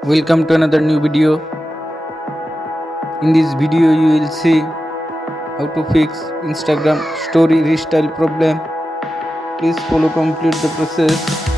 Welcome to another new video. In this video you will see how to fix Instagram story restyle problem. Please follow complete the process.